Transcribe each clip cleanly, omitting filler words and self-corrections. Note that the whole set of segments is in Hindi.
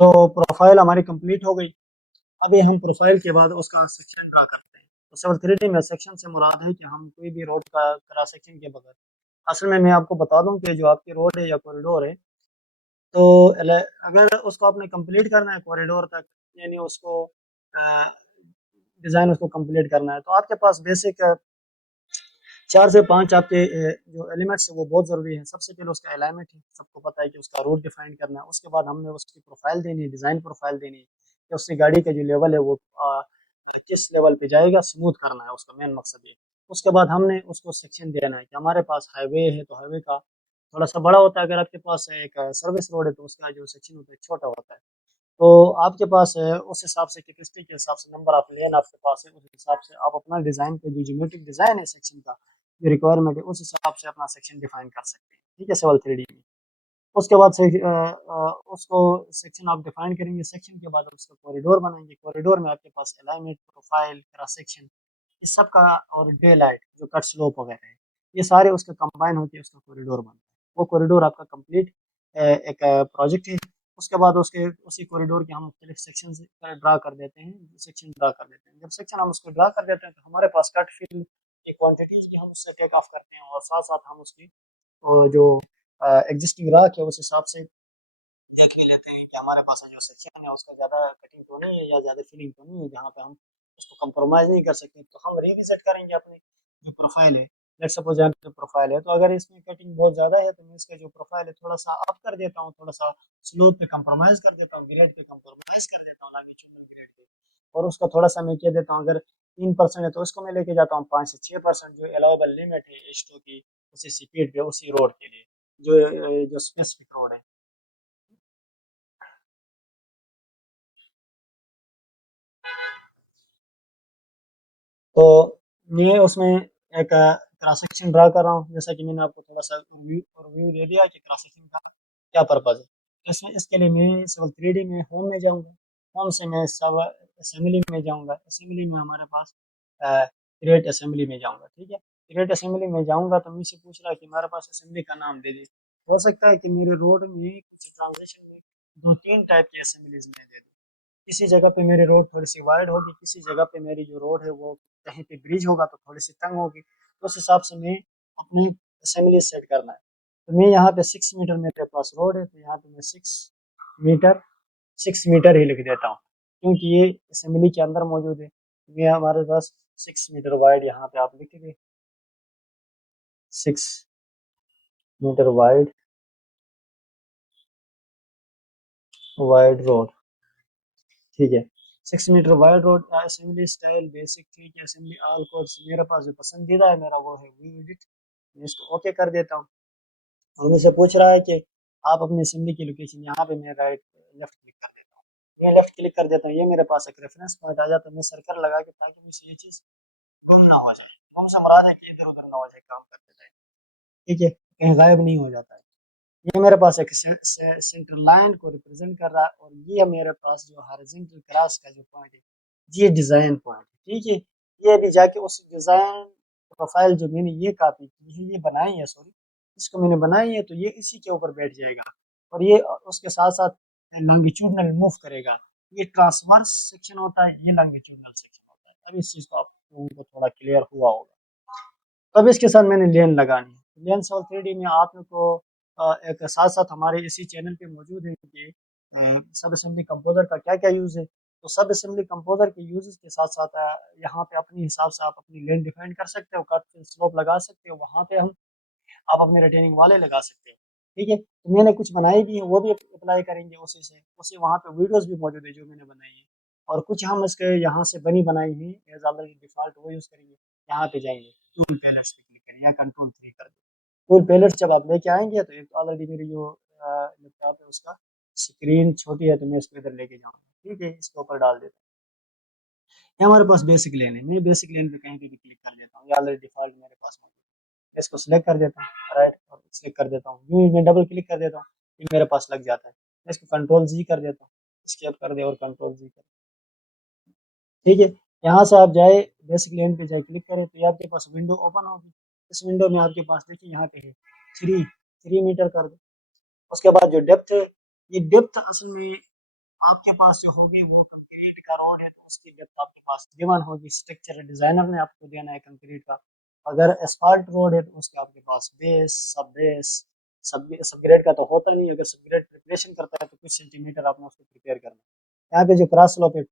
तो प्रोफाइल हमारी कंप्लीट हो गई। अभी हम प्रोफाइल के बाद उसका सेक्शन ड्रा करते हैं। तो सिविल 3D में सेक्शन से मुराद है कि हम कोई भी रोड का क्रॉस सेक्शन के बगैर, असल में मैं आपको बता दूं कि जो आपकी रोड है या कॉरिडोर है, तो अगर उसको आपने कंप्लीट करना है कॉरिडोर तक, यानी उसको डिज़ाइन उसको कंप्लीट करना है, तो आपके पास बेसिक 4 से 5 आपके जो एलिमेंट्स है वो बहुत ज़रूरी है। सबसे पहले उसका अलाइनमेंट है, सबको पता है कि उसका रूट डिफाइन करना है। उसके बाद हमने उसकी प्रोफाइल देनी है, डिज़ाइन प्रोफाइल देनी है कि उसकी गाड़ी का जो लेवल है वो किस लेवल पे जाएगा, स्मूथ करना है, उसका मेन मकसद ये। उसके बाद हमने उसको सेक्शन देना है कि हमारे पास हाईवे है तो हाईवे का थोड़ा सा बड़ा होता है, अगर आपके पास एक सर्विस रोड है तो उसका जो सेक्शन होता है छोटा होता है। तो आपके पास उस हिसाब से कैपेसिटी के हिसाब से नंबर ऑफ लेन आपके पास है, उस हिसाब से आप अपना डिज़ाइन पे जो ज्योमेट्रिक डिज़ाइन है सेक्शन का, जो रिक्वायरमेंट है उस हिसाब से अपना सेक्शन डिफाइन कर सकते हैं। ठीक है, सिविल 3D में। उसके बाद से उसको सेक्शन आप डिफाइन करेंगे, सेक्शन के बाद उसका कॉरिडोर बनाएंगे। कॉरिडोर में आपके पास अलाइनमेंट, प्रोफाइल, क्रॉस सेक्शन, इस सब का, और डे लाइट जो कट स्लोप वगैरह है, ये सारे उसके कंबाइन होकर उसका कॉरिडोर बनता है। वो कॉरिडोर आपका कंप्लीट एक प्रोजेक्ट है। उसके बाद उसके उसी कॉरिडोर के हम मुख्तलिफ सेक्शन ड्रा कर देते हैं, सेक्शन ड्रा कर देते हैं। जब सेक्शन हम उसको ड्रा कर देते हैं तो हमारे पास कट फिल की क्वांटिटीज की हम उससे टेक ऑफ करते हैं, और साथ साथ हम उसकी जो एग्जिस्टिंग राख है उस हिसाब से देख भी लेते हैं कि हमारे पास जो सेक्शन है उसका ज़्यादा कटिंग तो नहीं है या ज़्यादा फिलिंग तो नहीं है, जहाँ पे हम उसको कंप्रोमाइज़ नहीं कर सकते। तो हम रिविजिट करेंगे अपनी जो प्रोफाइल है। लेट्स सपोज यहाँ पे प्रोफाइल है, तो अगर इसमें कटिंग बहुत ज़्यादा है तो मैं इसका जो प्रोफाइल है थोड़ा सा अप कर देता हूँ, थोड़ा सा स्लोप पे कंप्रोमाइज़ कर देता हूँ, ग्रेड पे कंप्रोमाइज़ कर देता हूँ, ना कि चुनर ग्रेड पे। और उसका थोड़ा सा मैं कह देता हूँ, अगर 3% है तो उसको मैं लेके जाता हूँ 5 से 6% जो अलाउबल लिमिट है H2 की, उसी स्पीड पे उसी रोड के लिए, जो स्पेसिफिक रोड है। तो मैं उसमें एक क्रॉस सेक्शन ड्रा कर रहा हूँ, जैसा कि मैंने आपको थोड़ा सा रिव्यू दे दिया कि क्रॉस सेक्शन का क्या पर्पज़ है। इसमें इसके लिए मैं सिविल 3D में होम में जाऊँगा, होम से मैं सब असेंबली में जाऊँगा, असेंबली में हमारे पास क्रिएट असेंबली में जाऊँगा। ठीक है, क्रिएट असेंबली में जाऊँगा तो मुझसे पूछ रहा है कि हमारे पास असेंबली का नाम दे दीजिए। हो सकता है कि मेरे रोड में कुछ ट्रांजेक्शन में 2-3 टाइप की असेंबलीज में दे दूँ। किसी जगह पे मेरी रोड थोड़ी-सी वाइड होगी, किसी जगह पे मेरी जो रोड है वो कहीं पे ब्रिज होगा तो थोड़ी-सी तंग होगी। तो उस हिसाब से मैं अपनी असेंबली सेट करना है। तो मैं यहाँ पे 6 मीटर मेरे पास रोड है, तो यहाँ पे मैं 6 मीटर 6 मीटर ही लिख देता हूँ, क्योंकि ये असेंबली के अंदर मौजूद है। ये हमारे पास 6 मीटर वाइड यहाँ पे आप लिखेंगे, 6 मीटर वाइड वाइड रोड। ठीक है, 6 metre wide road assembly style basic. ठीक है, असेंबली ऑल कोड्स मेरे पास जो पसंदीदा है मेरा वो है वी एडिट। मैं इसको ओके कर देता हूँ, और मुझसे पूछ रहा है कि आप अपनी असेंबली की लोकेशन, यहाँ पे मैं राइट लेफ्ट क्लिक कर देता हूँ। मैं लेफ्ट क्लिक कर देता हूँ, ये मेरे पास एक रेफरेंस पॉइंट आ जाता है। मैं सर्कल लगा के, ताकि मुझे ये चीज़ गुम ना हो जाए, गुम से मुराद है कि इधर उधर ना हो जाए काम करते टाइम। ठीक है, कहीं गायब नहीं हो जाता है। ये मेरे पास एक सेंटर लाइन को रिप्रेजेंट कर रहा है, और ये मेरे पास जो हॉरिजॉन्टल क्रॉस का जो पॉइंट है, ये डिजाइन पॉइंट है। ठीक है, ये भी जाके उस डिजाइन प्रोफाइल जो मैंने ये कॉपी की है, ये बनाई है, सॉरी, इसको मैंने बनाई है, तो ये इसी के ऊपर बैठ जाएगा, और ये उसके साथ साथ लॉन्गिट्यूडनल मूव करेगा। ये ट्रांसवर्स सेक्शन होता है, ये लॉन्गिट्यूडनल सेक्शन होता है। अब इस चीज को आपको थोड़ा क्लियर हुआ होगा। तब इसके साथ मैंने लेन लगानी है। लेन सॉल्व 3D में आप लोग को एक साथ साथ हमारे इसी चैनल पे मौजूद है कि सब असेंबली कंपोजर का क्या क्या यूज़ है। तो सब असेंबली कंपोजर के यूज़ के साथ साथ यहाँ पे अपने हिसाब से आप अपनी लेन डिफाइन कर सकते हो, कट स्लोप लगा सकते हो, वहाँ पे हम आप अपने रिटेनिंग वाले लगा सकते हो। ठीक है, तो मैंने कुछ बनाई भी है, वो भी अप्लाई करेंगे उसी से, उसी वहाँ पे वीडियोस भी मौजूद है जो मैंने बनाई है, और कुछ हम इसके यहाँ से बनी बनाई है एज ऑलरेडी डिफॉल्ट, वो यूज़ करेंगे। यहाँ पे जाएंगे, टूल पैलेट्स पे क्लिक करें या कंट्रोल 3 कर दें। टूल पैलेट्स जब आप लेके आएंगे तो एक ऑलरेडी मेरी जो लैपटॉप है उसका स्क्रीन छोटी है, तो मैं इसको इधर लेके जाऊँगा। ठीक है, इसके ऊपर डाल देता हूँ। ये हमारे पास बेसिक लेन है, मैं बेसिक लेन पे कहीं पे भी क्लिक कर देता हूँ, ये ऑलरेडी डिफॉल्ट मेरे पास मौजूद है। इसको सिलेक्ट कर देता हूँ, राइट, और सिलेक्ट कर देता हूँ, यूं मैं डबल क्लिक कर देता हूँ, ये मेरे पास लग जाता है। मैं इसको कंट्रोल-Z कर देता हूँ, एस्केप कर दिया और कंट्रोल-Z कर। ठीक है, यहाँ से आप जाए, बेसिक लेन पे जाए, क्लिक करें तो ये आपके पास विंडो ओपन होगी। इस विंडो में आपके पास देखिए यहाँ पे है 3 मीटर कर दो। उसके बाद जो डेप्थ है, ये डेप्थ असल में आपके पास जो होगी वो कंक्रीट का रोड है, तो उसकी डेप्थ आपके पास गिवन होगी, स्ट्रक्चर डिजाइनर ने आपको देना है कंक्रीट का। अगर एस्फाल्ट रोड है तो उसके आपके पास बेस सब ग्रेड का तो होता नहीं, अगर सब ग्रेड प्रिपरेशन करता है तो कुछ सेंटीमीटर आपने उसको प्रिपेयर करना है। यहाँ पे जो क्रॉस स्लोप है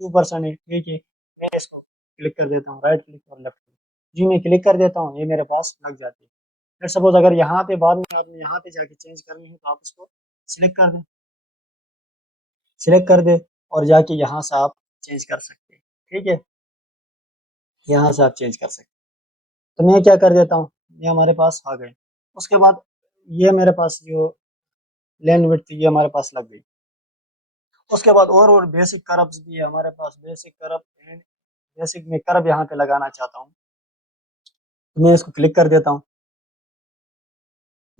2% है, ठीक है। मैं इसको क्लिक कर देता हूँ, राइट क्लिक और लेफ्ट क्लिक, जी मैं क्लिक कर देता हूँ, ये मेरे पास लग जाती है। फिर सपोज अगर यहाँ पे बाद में आपने यहाँ पे जाके चेंज करनी है तो आप इसको सिलेक्ट कर दें, सिलेक्ट कर दे और जाके यहाँ से आप चेंज कर सकते हैं, ठीक है। यहाँ से आप चेंज कर सकते हैं। तो मैं क्या कर देता हूँ, ये हमारे पास आ गए। उसके बाद ये मेरे पास जो लेंथ विड्थ थी ये हमारे पास लग गई। उसके बाद और बेसिक कर्व्स भी है हमारे पास, बेसिक कर्व एंड बेसिक में कर्व यहाँ पे लगाना चाहता हूँ, तो मैं इसको क्लिक कर देता हूँ।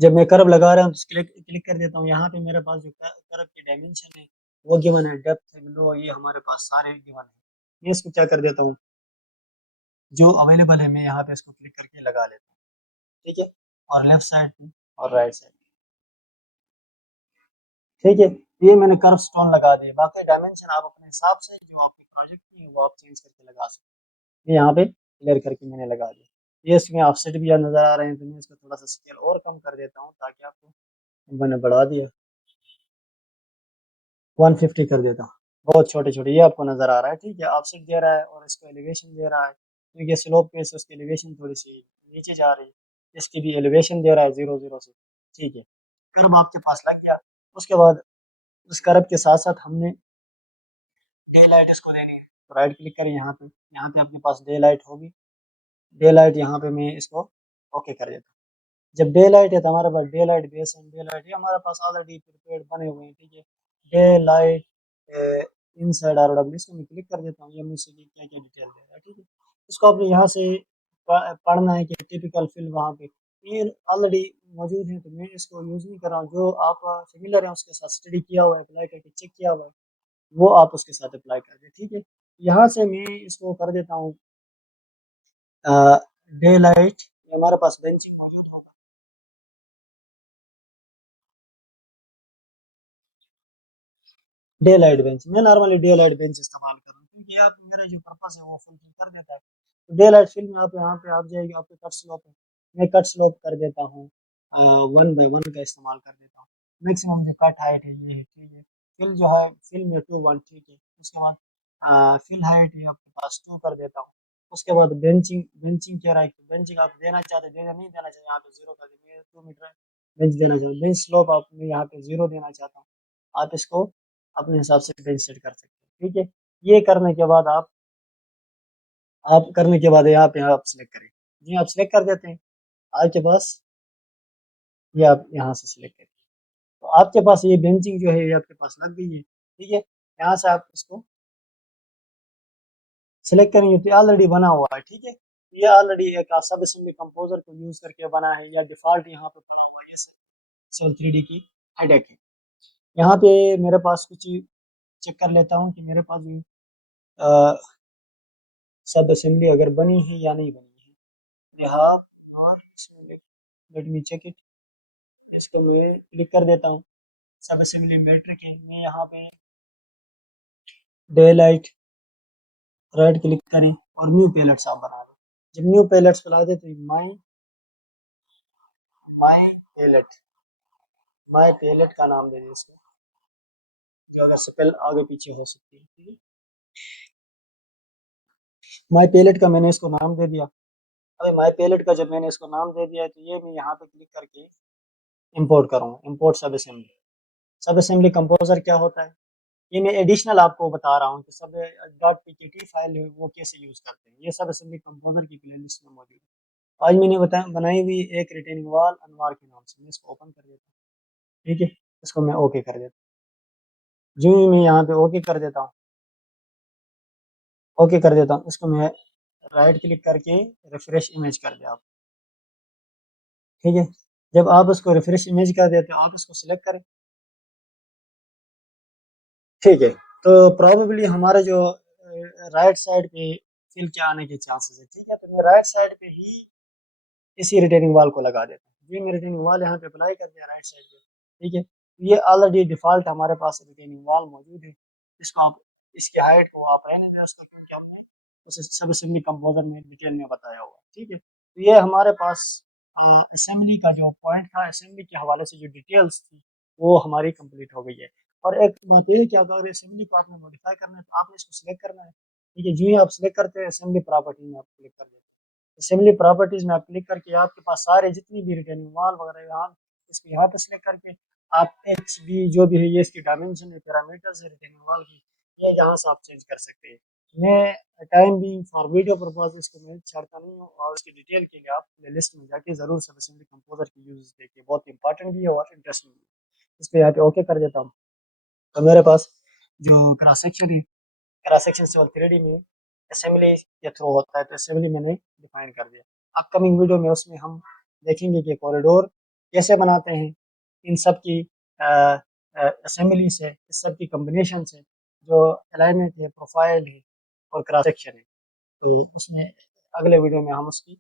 जब मैं कर्व लगा रहा हूँ तो क्लिक क्लिक कर देता हूँ, यहाँ पे मेरे पास जो कर्व की डायमेंशन है वो गिवन है, डेप्थ लो ये हमारे पास सारे गिवन है। मैं इसको क्या कर देता हूँ, जो अवेलेबल है मैं यहाँ पे इसको क्लिक करके लगा लेता हूँ, ठीक है। और लेफ्ट साइड पे और राइट साइड, ठीक है। ये मैंने कर्व स्टोन लगा दिए, बाकी डायमेंशन आप अपने हिसाब से जो आपके प्रोजेक्ट की है वो आप चेंज करके लगा सकते हैं। ये यहाँ पे क्लियर करके मैंने लगा दिया। ये इसमें ऑफसेट भी नजर आ रहे हैं, तो मैं इसको थोड़ा सा स्केल और कम कर देता हूँ ताकि आपको, मैंने बढ़ा दिया 150 कर देता हूँ, बहुत छोटे छोटे ये आपको नजर आ रहा है, ठीक है। ऑफसेट दे रहा है और इसको एलिवेशन दे रहा है, क्योंकि स्लोप पे से उसकी एलिवेशन थोड़ी सी नीचे जा रही है, इसकी भी एलिवेशन दे रहा है 0 0 से, ठीक है। कर्व आपके पास लग गया। उसके बाद उस कर्व के साथ साथ हमने डे लाइट इसको देनी है, तो राइट क्लिक करें यहाँ पे, यहाँ पे आपके पास डे लाइट होगी। डे लाइट यहाँ पे मैं इसको ओके कर देता हूँ। जब डे लाइट है तो हमारे पास day light base and day light ये हमारे पास ऑलरेडी प्रिपेयर्ड बने हुए हैं, ठीक है। Day light inside R W, इसको मैं क्लिक कर देता हूँ, ये मुझसे क्या क्या डिटेल दे रहा है, ठीक है। इसको आपने यहाँ से पढ़ना है कि टिपिकल फिल वहाँ पे ये ऑलरेडी मौजूद है, तो मैं इसको यूज़ नहीं कर रहा हूँ। जो आप फेमिलियर हैं उसके साथ स्टडी किया हुआ है, अप्लाई करके चेक किया हुआ है, वो आप उसके साथ अप्लाई कर दें, ठीक है। यहाँ से मैं इसको कर देता हूँ डे लाइट, हमारे पास बेंचिंग मौजूद होगा। डे लाइट बेंच, मैं नॉर्मली डे लाइट बेंच इस्तेमाल कर रहा हूँ क्योंकि आप मेरा जो पर्पस है वो फुलफिल कर देता है। तो डे लाइट फिल में आप यहाँ पे आप जाएगी आपके कट स्लोप है, मैं कट स्लोप कर देता हूँ 1/1 का इस्तेमाल कर देता हूँ। मैक्सिमम जो कट हाइट है ये है, ठीक है। फिल जो है फिल में 2 1, ठीक है। उसके बाद फिल हाइट ये आपके पास 2 कर देता हूँ। उसके बाद बेंचिंग, बेंचिंग क्या रहा है, बेंचिंग आप देना चाहते देना नहीं देना चाहिए, यहाँ पे 0 कर दीजिए, 2 मीटर बेंच देना चाहिए। बेंच स्लोप आप मैं यहाँ पे 0 देना चाहता हूँ, आप इसको अपने हिसाब से बेंच सेट कर सकते हैं, ठीक है। ये करने के बाद आप करने के बाद यहाँ पे आप सिलेक्ट करें, जी आप सिलेक्ट कर देते हैं, आपके पास ये आप यहाँ से सिलेक्ट करें, तो आपके पास ये बेंचिंग जो है ये आपके पास लग गई है, ठीक है। यहाँ से आप इसको सिलेक्ट करेंगे तो ऑलरेडी बना हुआ है, ठीक है। ये ऑलरेडी एक सब असेंबली कंपोजर को यूज करके बना है, या डिफॉल्ट यहाँ पे बना हुआ है, ये सेल 3D की हेडेक है। यहाँ पे मेरे पास कुछ चेक कर लेता हूँ कि मेरे पास भी सब असेंबली अगर बनी है या नहीं बनी है। हाँ, और इसमें लेट मी चेक इट, इसको मैं क्लिक कर देता हूँ। सब असेंबली मैट्रिक है, मैं यहाँ पे डे लाइट राइट क्लिक करें और न्यू पैलेट्स आप बना दें। जब न्यू पैलेट्स बना दे तो माई पैलेट, माई पैलेट का नाम दे दें इसको, जो अगर स्पेल आगे पीछे हो सकती है, ठीक है। माई पैलेट का मैंने इसको नाम दे दिया। अभी माई पैलेट का जब मैंने इसको नाम दे दिया है तो ये मैं यहाँ पे क्लिक करके इंपोर्ट करूँगा, इंपोर्ट सब असेंबली। सब असेंबली कंपोजर क्या होता है, ये मैं एडिशनल आपको बता रहा हूँ कि सब डॉट पीकेटी फाइल है वो कैसे यूज करते हैं, ये सब असेंबली कंपोजर की प्लेलिस्ट में मौजूद है। आज मैंने बनाई हुई एक रिटेनिंग वॉल अनवार के नाम से, मैं इसको ओपन कर देता हूँ, ठीक है। इसको मैं ओके कर देता हूँ, जो ही मैं यहाँ पे ओके कर देता हूँ, ओके कर देता हूँ, इसको मैं राइट क्लिक करके रिफ्रेश इमेज कर दिया आप, ठीक है। जब आप उसको रिफ्रेश इमेज कर देते हो आप इसको सिलेक्ट करें, ठीक है। तो प्रोबेबली हमारा जो राइट साइड पे फिल के आने के चांसेस है, ठीक है। तो मैं राइट साइड पे ही इसी रिटेनिंग वॉल को लगा देता हूँ, जी मैं रिटेनिंग वॉल यहाँ पे अप्लाई कर दिया राइट साइड पे, ठीक है। ये ऑलरेडी डिफ़ॉल्ट हमारे पास रिटेनिंग वॉल मौजूद है। इसको आप इसकी हाइट को आप रहने दें उसको, क्योंकि हमने उसे सब असेंबली कंपोज़र में डिटेल में बताया हुआ है, ठीक है? तो ये हमारे पास असेंबली का जो पॉइंट था, असेंबली के हवाले से जो डिटेल्स थी, वो हमारी कंप्लीट हो गई है। और एक बात ये है कि अगर असेंबली को आपने मॉडिफ़ाई करना है, तो आपने इसको सिलेक्ट करना है, ठीक है? जो ही आप सिलेक्ट करते हैं, असेंबली प्रॉपर्टी में आप क्लिक कर देते हैं। असेंबली प्रॉपर्टीज़ में आप क्लिक करके आपके पास सारे जितनी भी रिटेनिंग वॉल वगैरह यहाँ, इसको यहाँ पे सिलेक्ट करके आप एक्स बी जो भी है, ये इसकी डायमेंशन है, पैरामीटर्स है रिटेनिंग वॉल की, ये यहाँ से आप चेंज कर सकते हैं। मैं time being for video purpose इसको मैं छाड़ता नहीं हूँ, और उसकी डिटेल के लिए आप प्लेलिस्ट में जाके ज़रूर सब असेंबली कंपोजर की यूज़ देखिए, बहुत इंपॉर्टेंट भी है और इंटरेस्टिंग भी है। इस पे यहाँ पे ओके कर देता हूँ। तो मेरे पास जो क्रॉस सेक्शन है, क्रॉस सेक्शन सिर्फ 3D में असेंबली के थ्रू होता है, तो असेंबली मैंने डिफाइन कर दिया। अपकमिंग वीडियो में उसमें हम देखेंगे कि कॉरिडोर कैसे बनाते हैं, इन सब की असेंबली से, इस सब की कम्बिनेशन से, जो अलाइनमेंट है, प्रोफाइल है और क्रॉस सेक्शन है, तो उसमें अगले वीडियो में हम उसकी